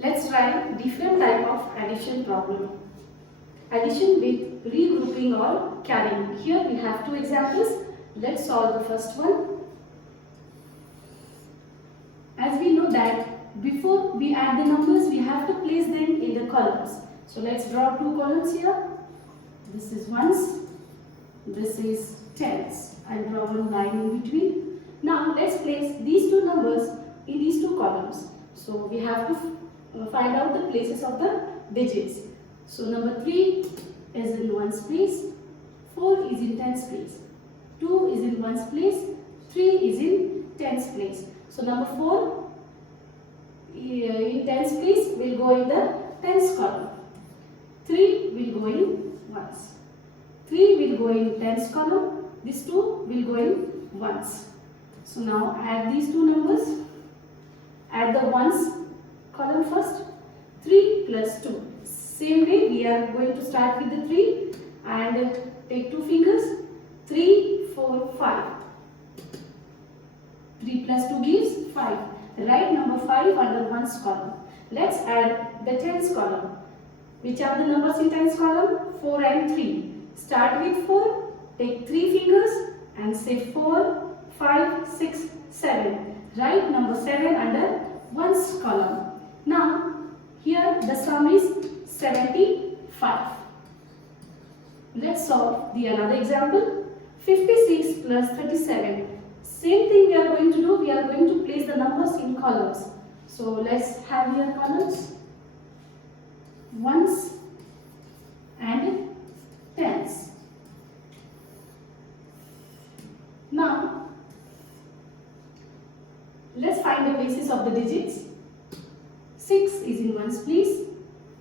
Let's try different type of addition problem. Addition with regrouping or carrying. Here we have two examples. Let's solve the first one. As we know that before we add the numbers, we have to place them in the columns. So let's draw two columns here. This is ones, this is tens. I'll draw one line in between. Now let's place these two numbers in these two columns. So we have to find out the places of the digits. So number 3 is in ones place, 4 is in tens place, 2 is in ones place, 3 is in tens place. So number 4 in tens place will go in the tens column. 3 will go in ones. 3 will go in tens column. These two will go in ones. So now add these two numbers. Add the ones column first. 3 plus 2. Same way we are going to start with the 3 and take two fingers. 3, 4, 5. 3 plus 2 gives 5. Write number 5 under ones column. Let's add the tens column. Which are the numbers in tens column? 4 and 3. Start with 4. Take 3 fingers and say 4, 5, 6, 7. Write number 7 under ones column. Now here the sum is 75. Let's solve the another example. 56 plus 37. Same thing we are going to do. We are going to place the numbers in columns. So let's have here columns. Ones and tens. Now let's find the places of the digits. 6 is in ones place,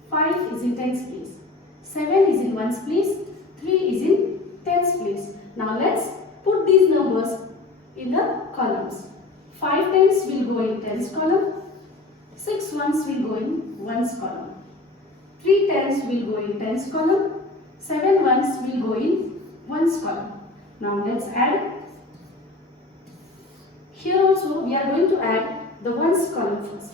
5 is in tens place, 7 is in ones place, 3 is in tens place. Now let's put these numbers in the columns. 5 tens will go in tens column, 6 ones will go in ones column, 3 tens will go in tens column, 7 ones will go in ones column. Now let's add. Here also we are going to add the ones column first.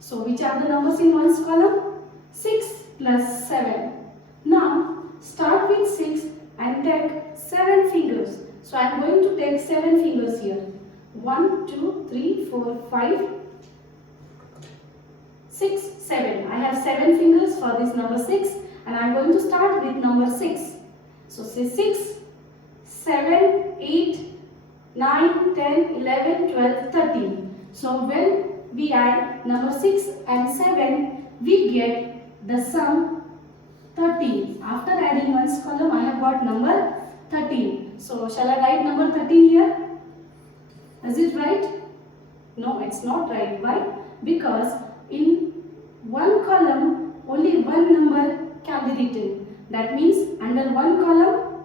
So which are the numbers in ones column? 6 plus 7. Now start with 6 and take 7 fingers. So I am going to take 7 fingers here. 1, 2, 3, 4, 5, 6, 7. I have 7 fingers for this number 6 and I am going to start with number 6. So say 6, 7, 8, 9, 10, 11, 12, 13. So when we add number 6 and 7, we get the sum 13. After adding ones column, I have got number 13. So shall I write number 13 here? Is it right? No, it's not right. Why? Because in one column, only one number can be written. That means under one column,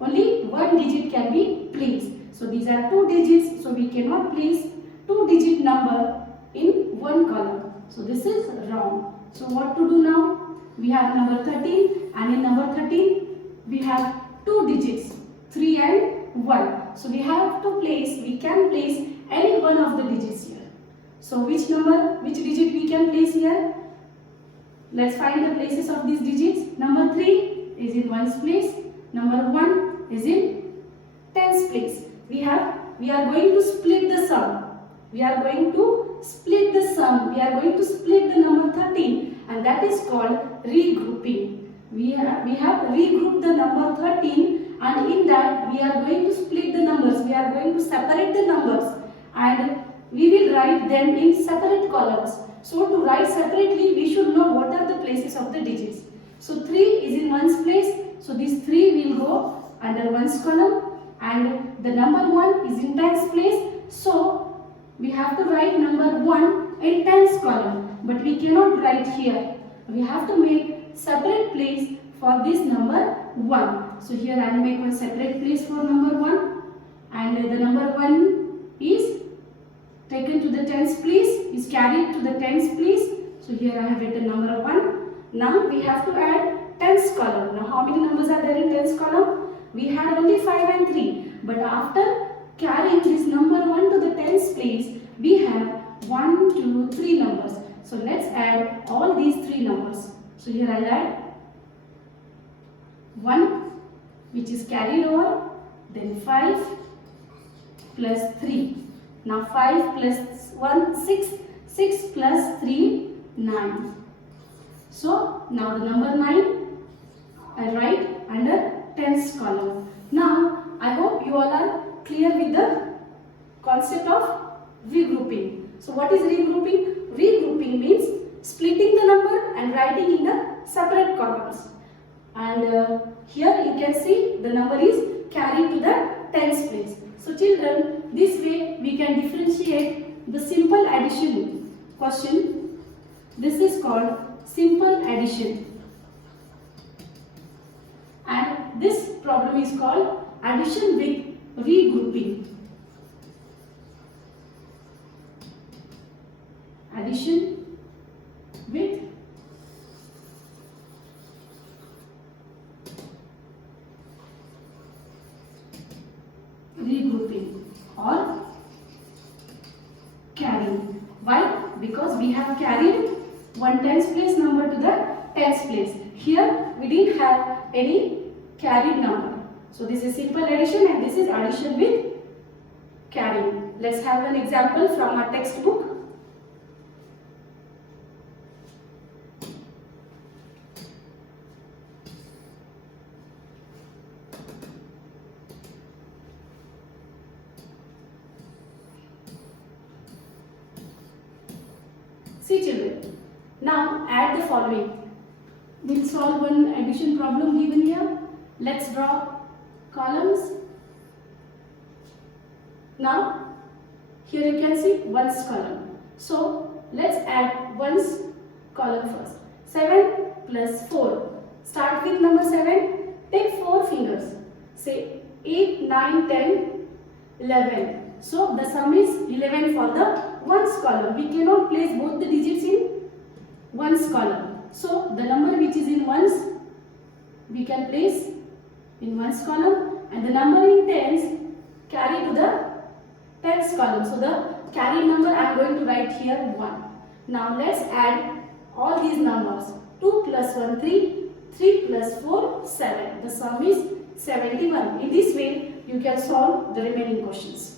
only one digit can be placed. So these are two digits, so we cannot place two digit number in one column. So this is wrong. So what to do now? We have number 13 and in number 13 we have two digits 3 and 1. So we have to place, we can place any one of the digits here. So which digit we can place here? Let's find the places of these digits. Number 3 is in ones place. Number 1 is in tens place. We are going to split the sum. We are going to split the sum. We are going to split the number 13 and that is called regrouping. We have regrouped the number 13 and in that we are going to split the numbers. We are going to separate the numbers and we will write them in separate columns. So to write separately, we should know what are the places of the digits. So 3 is in ones place. So these 3 will go under ones column and the number 1 is in tens place. So we have to write number 1 in tens column, but we cannot write here. We have to make separate place for this number 1. So here I will make one separate place for number 1 and the number 1 is taken to the tens place, is carried to the tens place. So here I have written number 1. Now we have to add tens column. Now how many numbers are there in tens column? We had only 5 and 3, but after carrying this number 1 to the tens place, we have 1, 2, 3 numbers. So So let's add all these three numbers. So here I'll add 1 which is carried over, then 5 plus 3. Now 5 plus 1, 6, 6 plus 3, 9. So now the number 9 I write under tens column. Now I hope you all are clear with the concept of regrouping. So what is regrouping? Regrouping means splitting the number and writing in the separate columns. And here you can see the number is carried to the tens place. So children, this way we can differentiate the simple addition question. This is called simple addition. And this problem is called addition with regrouping. Addition with regrouping or carrying. Why? Because we have carried one tens place number to the tens place. Here we didn't have any carried number. So this is simple addition and this is addition with carrying. Let's have an example from our textbook. See children, now add the following. We'll solve one addition problem given here. Let's draw columns. Now, here you can see ones column. So, let's add ones column first. 7 plus 4. Start with number 7. Take 4 fingers. Say 8, 9, 10, 11. So, the sum is 11 for the ones column. We cannot place both the digits in ones column. So, the number which is in ones, we can place in ones column, and the number in tens carry to the tens column. So, the carry number I am going to write here 1. Now, let's add all these numbers. 2 plus 1, 3. 3 plus 4, 7. The sum is 71. In this way, you can solve the remaining questions.